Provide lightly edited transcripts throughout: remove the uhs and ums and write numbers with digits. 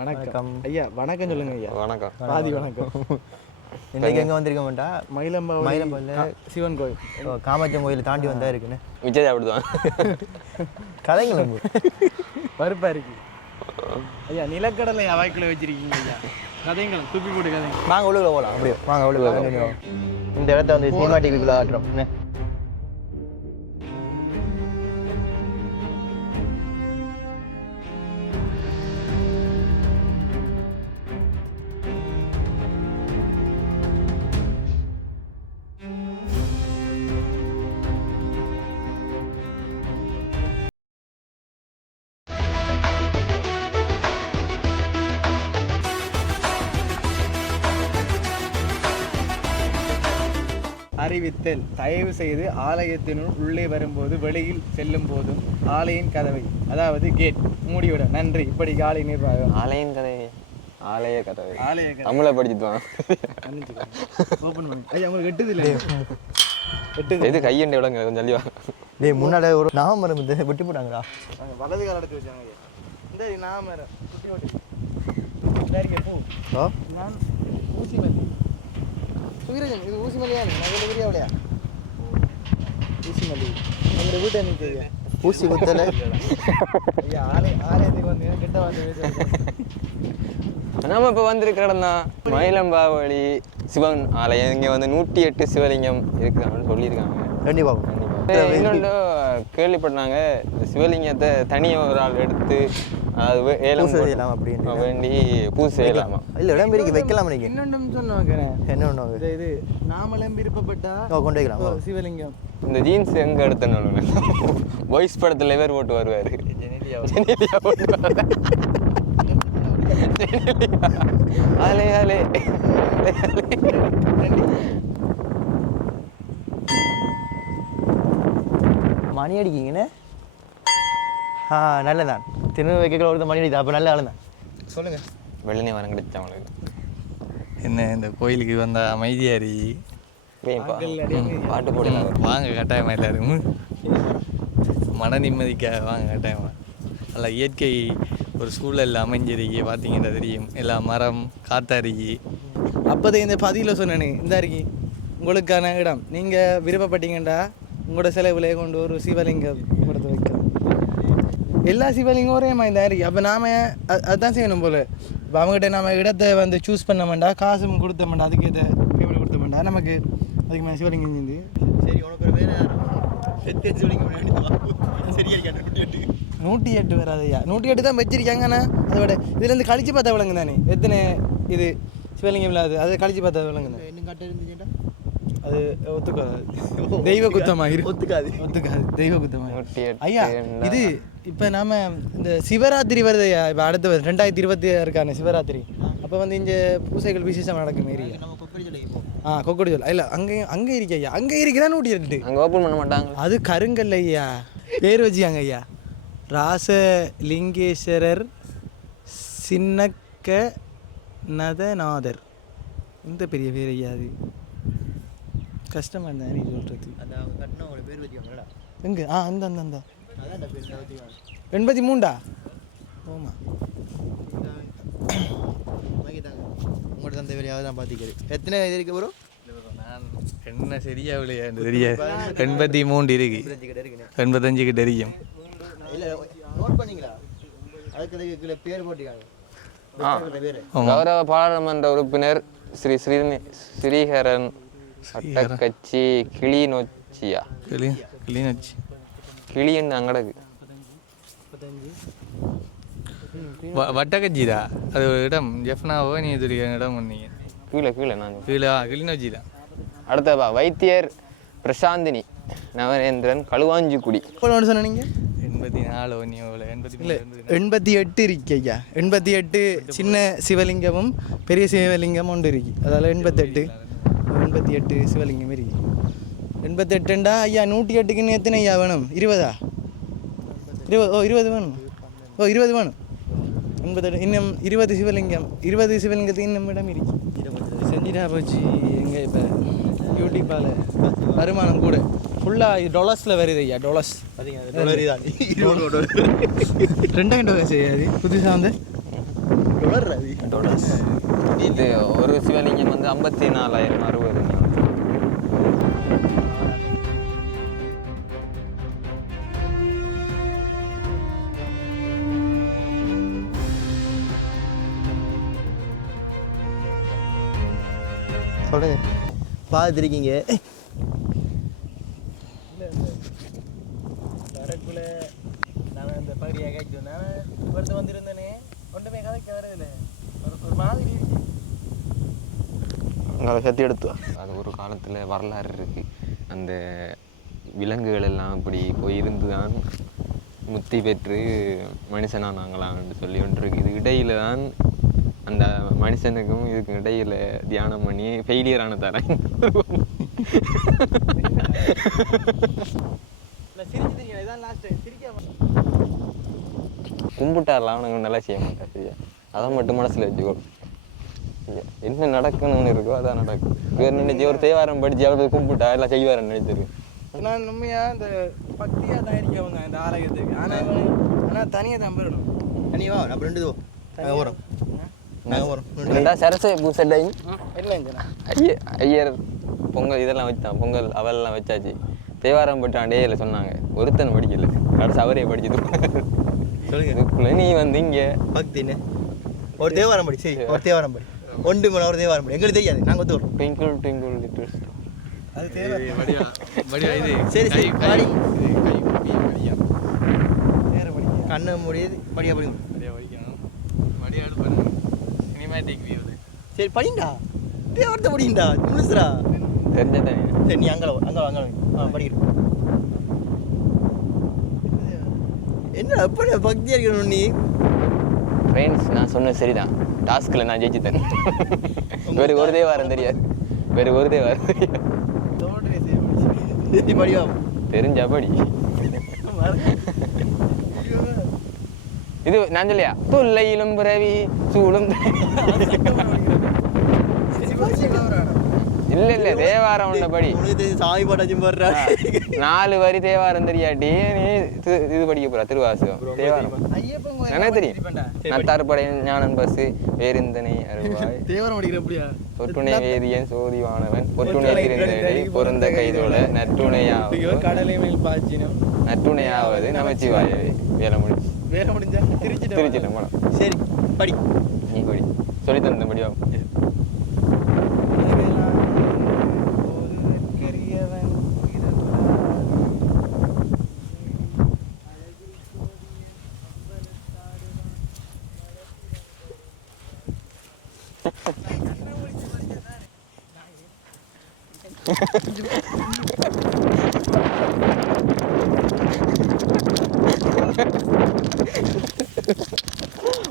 வணக்கம் ஐயா. வணக்கம் சொல்லுங்க ஐயா. வணக்கம். பாதி வணக்கம். இன்றைக்கு எங்கே வந்திருக்க மாட்டா? மயிலம்பாவில் சிவன் கோயில், காமாட்சி கோயில் தாண்டி வந்தா இருக்குன்னு விஜய் அப்படிதான் கதைங்களும் பருப்பா இருக்கு ஐயா. நிலக்கடலை அவாய்க்குள்ள வச்சிருக்கீங்க ஐயா. கதைங்களும் துப்பி போட்டு கதைங்க. வாங்க உள்ளுக்குள்ள போகலாம். அப்படியே வாங்க உள்ளுக்குள்ள. இந்த இடத்த வந்து சினிமாட்டிக்குள்ள ஆட்டுறோம். அறிவித்தல்: தயவு செய்து ஆலயத்தினுள் உள்ளே வரும்போது வெளியில் செல்லும் போதும் ஆலயின் கதவை, அதாவது கேட், மூடிவிட. நன்றி. இப்படி காலை நிர்வாகம். ஆலயின் கதவை, ஆலய கதவை, ஆலய தமிழை படிச்சுட்டுவான். ஓப்பன் பண்ணி ஐயா. உங்களுக்கு எட்டுது இல்லை? எட்டுது. இது கையண்டை விடங்க கொஞ்சம் ஜல்லிவா. டேய், முன்னாடி ஒரு நாமரம் வெட்டி போட்டாங்கடா. வலது கால எடுத்து வச்சாங்க ஐயா. இந்த நாமரம் குட்டி ஓட்டி சரிங்க. பூ நான் ஊசி மல்லி. சுகிரஜன், இது ஊசி மல்லியா? நகல விரியாவலையா? ஊசி மல்லி உங்களோட வீட்டை எனக்கு தெரியும். ஊசி குத்தலை ஐயா. ஆலயத்துக்கு வந்து கிட்ட வந்து நம்ம இப்போ வந்திருக்கிற இடம் தான் மயிலம்பாவளி சிவன் ஆலயம். இங்கே வந்து 108 சிவலிங்கம் இருக்குன்னு சொல்லியிருக்காங்க. கண்டிப்பாக. இன்னொன்று கேள்விப்பட்டாங்க, சிவலிங்கத்தை தனியாக ஒரு ஆள் எடுத்து அது ஏலம் செய்யலாம் அப்படின்னு வேண்டி பூஜை செய்யலாமா? இல்லை, இடம்பெருக்கி வைக்கலாம். இன்னொன்று சொன்னாங்க. என்ன ஒன்று இது நாமளம் விருப்பப்பட்டா கொண்டு வைக்கலாம் சிவலிங்கம். இந்த ஜீன்ஸ் எங்கே எடுத்தேன்னு பாய்ஸ் படத்தில் இவர் போட்டு வருவார். ஆலே ஆலே மணி அடிக்கிங்கண்ணே. நல்லதான். திரும்ப வைக்கல ஒரு மணி அடிக்குது. அப்போ நல்ல ஆளுதான். சொல்லுங்கள். வெள்ளனே வரம் கிடைச்சா அவங்களுக்கு என்ன இந்த கோயிலுக்கு வந்த அமைதியாரி பாட்டு போடலாம். வாங்க கட்டாயமா எல்லாரும் மன நிம்மதிக்காக வாங்க கட்டாயமா. நல்லா இயற்கை ஒரு சூழல் அமைஞ்சிருக்கி பார்த்தீங்கன்னா தெரியும். எல்லா மரம் காத்தாருக்கி. அப்போதான் இந்த பதிவில் சொன்னேனே, இந்த இருக்கி உங்களுக்கான இடம். நீங்கள் விருப்பப்பட்டீங்கண்டா உங்களோட செலவில் கொண்டு ஒரு சிவலிங்கம் கொடுத்து வைக்கலாம். எல்லா சிவலிங்கம் ஒரே மாதிரி தான் இருக்குது. அப்போ நாம் அதுதான் செய்யணும் போல். இப்போ அவங்ககிட்ட நம்ம இடத்தை வந்து சூஸ் பண்ண மாட்டா, காசும் கொடுத்த மாட்டா, அதுக்கேற்ற பேமெண்ட் கொடுத்த மாட்டா, நமக்கு அதுக்கு மேலே சிவலிங்கம் செஞ்சு. சரி, உனக்கு ஒரு வேறு சிவலிங்கம் சரியா 108 வராதையா. 108 தான் வச்சிருக்காங்கண்ணா. அதோட இதுலேருந்து கழிச்சு பார்த்தா விளங்கு தானே எத்தனை இது சிவலிங்கம் இல்லாது. அதை கழிச்சு பார்த்தா விளங்கு தான். இன்னும் கட்ட இருந்துச்சுட்டா அது ஒத்துக்காது. தெய்வ குத்தமாக ஒத்துக்காது. தெய்வ குத்தமாக ஐயா. இது இப்போ நாம் இந்த சிவராத்திரி வருதையா. இப்போ அடுத்த 2026 சிவராத்திரி அப்போ வந்து இங்கே பூசைகள் விசேஷம் நடக்கும் ஏரியா. கொக்கடி சொல் இல்லை, அங்கே இருக்கு ஐயா. அங்கே இருக்குதான் 108. அங்கே ஓப்பன் பண்ண மாட்டாங்க. அது கருங்கல் ஐயா. பேர் வச்சுக்காங்க ஐயா. ராசலிங்கேஸ்வரர் சின்னக்க நதநாதர். இந்த பெரிய பேர் ஐயா. அது கஷ்டமாக இருந்தா நீ சொல்கிறது. எங்கே? அந்த அந்த அந்த 83. ஓமா. உங்களோட தந்தை வேலையாக தான் பார்த்துக்கிறது. எத்தனை இது இருக்கு ப்ரோ? நான் என்ன சரியா இல்லையா தெரியா 83 இருக்கு. 85 கிட்ட இருக்கும். இல்லை, நோட் பண்ணிங்களா? அதுக்கு பேர் போட்டிருக்காங்க. கௌரவ பாராளுமன்ற உறுப்பினர் ஸ்ரீ ஸ்ரீஹரன் அட்டக்கட்சி கிளிநொச்சியா கிளிநொச்சி கிளின்னு அங்கடக்கு வட்டக்கட்சிதா. அது ஒரு இடம். ஜெஃப்னாவோ நீ இது இடம் பண்ணீங்க. கீழே நான் கிளிநொச்சி தான். அடுத்தப்பா வைத்தியர் பிரசாந்தினி நவரேந்திரன் களுவாஞ்சிக்குடி. சொன்னீங்க 84 88 இருக்கு ஐயா. 88 சின்ன சிவலிங்கமும் பெரிய சிவலிங்கம் ஒன்று இருக்கு. அதால் 88 சிவலிங்கம் இருக்கு. 88 ஐயா. 108க்குன்னு எத்தனை ஐயா வேணும்? 20? 20 வேணும். 20 வேணும். 88 இன்னும் 20 சிவலிங்கம். 20 சிவலிங்கத்துக்கு இன்னும் இடம் இருக்கு. செஞ்சுட்டா போச்சு. எங்கே இப்போ யூடியூப்பால் வருமானம் கூட ஃபுல்லாக $ல வருது ஐயா. $. $2000 செய்யாது புதுசாக வந்து டாலர்ஸ். இது ஒரு சிவலிங்கம் வந்து 54,060. சொல்லுங்க பார்த்துருக்கீங்க. வரக்குள்ள நான் அந்த பகுதியாக கேட்குறேன். நான் ஒருத்த வந்திருந்தேனே ஒன்றுமே கதைக்க வரதில்லை. ஒரு மாதிரி இருக்கு. அங்கே சத்தி எடுத்து அது ஒரு காலத்தில் வரலாறு இருக்குது. அந்த விலங்குகள் எல்லாம் அப்படி போய் இருந்து தான் முத்தி பெற்று மனுஷனானாங்களான்னு சொல்லி ஒன்று இருக்குது. இது இடையில தான் அந்த மனுஷனுக்கும் இதுக்கும் இடையில தியானம் பண்ணி ஃபெயிலியர் ஆன தரேன். கும்பிட்டாரலாம் அவனுக்கு நல்லா செய்ய மாட்டான். சரியா அதை மட்டும் மனசில் வச்சுக்கோ. என்ன நடக்கணும்னு இருக்கோ அதான் நடக்கும். வேறு நினைச்சு ஒரு தேவாரம் படித்து அவருக்கு கும்பிட்டா எல்லாம் செய்வாரன்னு நினைச்சிருக்கு. நான் உண்மையாக இந்த பக்தியாக தான் இருக்கவங்க இந்த ஆலயத்துக்கு. ஆனால் தனியாக தான் போயிடணும். தனியா நம்ம 2 தோ வரோம். நாங்கள் வரோம். ரெண்டா சரசை பூசட்டை இல்லைங்கண்ணா. ஐயர் பொங்கல் இதெல்லாம் வச்சான். பொங்கல் அவெல்லாம் வச்சாச்சு. தேவாரம் பட்டான் டேல சொன்னாங்க. ஒருத்தன் படிக்கல. கடைசி அவரே படிச்சுட்டு சொல்லுங்க. நீ வந்து இங்கே பக்தின்னு ஒரு தேவாரம் படி. சரி ஒரு தேவாரம் படி. 1 மணி ஒரு தேவாரம் படி. எங்களுக்கு தெரியாது. நாங்கள் வந்து வரோம். ட்விங்கிள் ட்விங்கிள் லிட்டில் அது தேவை. இது சரி சரி பாடி. கை குப்பி வடியா வேறு படிக்க கண்ணை முடியுது படியா படிங்க. வடியா வடிக்கணும். வடியா எடுப்பாரு. சினிமேட்டிக் வியூ இது. சரி படிங்கடா. தேவாரத்தை படிங்கடா. முழுசுரா. தெரிஞ்சதானே. சரி நீ அங்கே படிக்கிறேன். என்ன அப்படி பக்தியாக இருக்கணும் நீ? ஃப்ரெண்ட்ஸ் நான் சொன்னது சரிதான். டாஸ்கில் நான் ஜெயிச்சுட்டேன். வேறு ஒரு தேவாரம் தெரியாது. வேறு ஒரு தேவாரம் தெரியாது. நீ படிவா. தெரிஞ்சா படி. இது நான் சொல்லியா தொல்லையிலும் பிறவி சூடும். இல்ல தேவாரம் ஒண்ணு படி. சாமி பாட்டாச்சும் பாடுறா. 4 வரி தேவாரம் தெரியாட்டி நீ இது படிக்க போறா திருவாசகம் தேவாரம். எனக்கு தெரியும். நத்தார்படை ஞானன் பசு வேறிந்தனை அருவாய் தேவாரம் படிக்கிற எப்படியா? பொற்றுணை வேதியன் சோதிவானவன் பொற்றுணை திருந்தடை பொருந்த கைதோட நற்றுணையாவது கடலை மேல் பாய்ச்சினம் நற்றுணையாவது நமச்சிவாயவே. வேலை முடிச்சு வேலை முடிஞ்சா திருச்சிட்டேன் போனோம். சரி படி. நீ படி சொல்லி தந்த படிவா.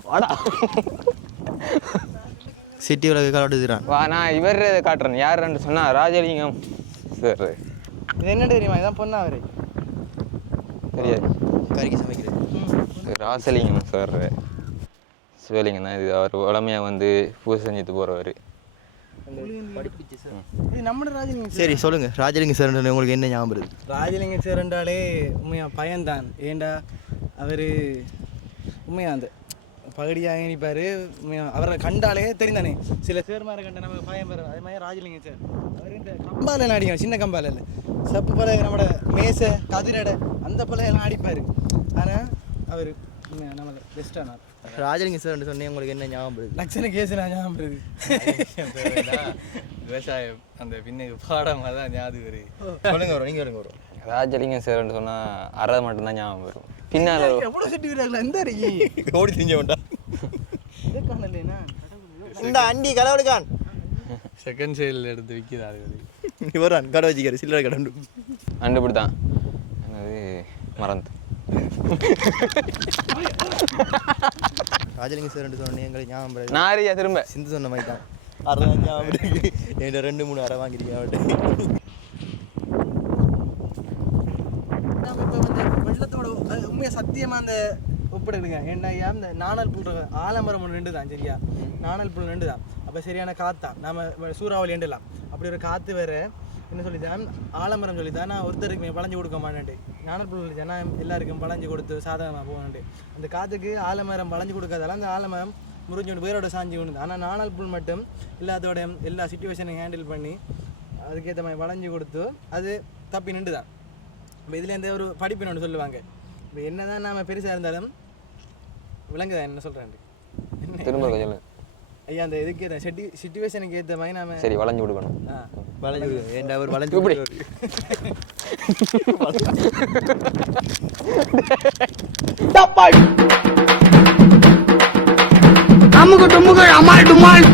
வாடா சிட்டி உலக காட்டுறான். வா நான் இவர் காட்டுறேன். யாருன்னு சொன்னா ராஜலிங்கம் சார். இது என்ன தெரியுமா? இதான் பொண்ணா அவரு தெரியாது. கறிக்கு சமைக்கிறது. ராஜலிங்கம் சார் சிவலிங்கம் தான் இது. அவர் உடமையாக வந்து பூஜை செஞ்சுட்டு போகிறவர். இது நம்மளோட ராஜலிங்கம். சரி சொல்லுங்க. ராஜலிங்க சார் உங்களுக்கு என்ன ஞாபகம் வருது? ராஜலிங்கம் சேர்ந்தாலே உண்மையா பயன்தான். ஏண்டா அவர் உண்மையா அந்த பகடியாக நிற்பார். அவரை கண்டாலே தெரிந்தானே. சில சேர்மாரை கண்ட நம்ம பயம் பெற. அதே மாதிரி ராஜலிங்கம் சார் அவர் இந்த கம்பாலெல்லாம் அடிக்கணும். சின்ன கம்பால இல்லை, சப்பு பலகை, நம்மளோட மேசை கதிரடை அந்த பலகைலாம் அடிப்பார். ஆனால் அவர் நம்மளை பெஸ்ட்டானார். ராஜலிங்க சார் சொன்னேன் உங்களுக்கு என்ன ஞாபகம் வருது? லட்சண கேஸ் நான் ஞாபகம் வருது. விவசாயம் அந்த பின்னுக்கு பாடமாக தான் ஞாபகம் வருது. சொல்லுங்க வரும். நீங்கள் வருங்க வரும். ராஜலிங்கம் சார்ன்னு சொன்னால் அரை மட்டும்தான் ஞாபகம் வரும். பின்னால் எவ்வளோ செட்டி வீரர்கள் எந்த இருக்கி ஓடி திங்க வேண்டாம். இதே காணலைன்னா இந்த அண்டி கடவுளுக்கான் செகண்ட் சைடில் எடுத்து விற்கிறாரு. இவரான் கடை வச்சுக்காரு. சில்லறை கடை அண்டுபிடி தான் என்னது மறந்து. ராஜலிங்க சார் சொன்னேன் எங்களுக்கு ஞாபகம் வருது. நாரியா திரும்ப சிந்து சொன்ன மாதிரி தான். அரை தான் ஞாபகம் இருக்கு. என்கிட்ட 2-3 அரை வாங்கியிருக்கேன் அவர்கிட்ட. இப்போ வந்து வெள்ளத்தோட உண்மையாக சத்தியமாக அந்த ஒப்பிடுங்க. ஏன்னா இந்த நாணல் புல் ஆலமரம் ஒன்று 2 தான். சரியா நாணல் புல் 2 தான். அப்போ சரியான காத்தான். நம்ம சூறாவளி எண்டலாம். அப்படி ஒரு காற்று வேற என்ன சொல்லித்தான் ஆலமரம் சொல்லித்தான். நான் ஒருத்தருக்குமே பழஞ்சு கொடுக்க மாட்டேன்ட்டு. நாணல் புல் சொல்லித்தான் நான் எல்லாருக்கும் பழஞ்சு கொடுத்து சாதகமாக போகணுன்ட்டு. அந்த காற்றுக்கு ஆலமரம் பழஞ்சு கொடுக்காதால அந்த ஆலமரம் முறிஞ்சு வேரோட சாஞ்சி விழுந்து. ஆனால் நாணல் புல் மட்டும் எல்லாத்தோட எல்லா சுச்சுவேஷனையும் ஹேண்டில் பண்ணி அதுக்கேற்ற மாதிரி வளைஞ்சு கொடுத்து அது தப்பி நின்று தான். இப்போ இதுலேருந்து ஒரு படிப்பின்னு ஒன்று சொல்லுவாங்க. இப்போ என்ன தான் நாம் பெருசாக இருந்தாலும் விளங்குதா என்ன சொல்கிறேன் திரும்ப சொல்லு ஐயா, அந்த இதுக்கு ஏற்ற சிச்சுவேஷனுக்கு ஏற்ற மாதிரி நாம சரி வளைஞ்சு விடுக்கணும். வளைஞ்சு விடு. ஏன்டா ஒரு வளைஞ்சு இப்படி அமுகு டுமுகு அமால் டுமால்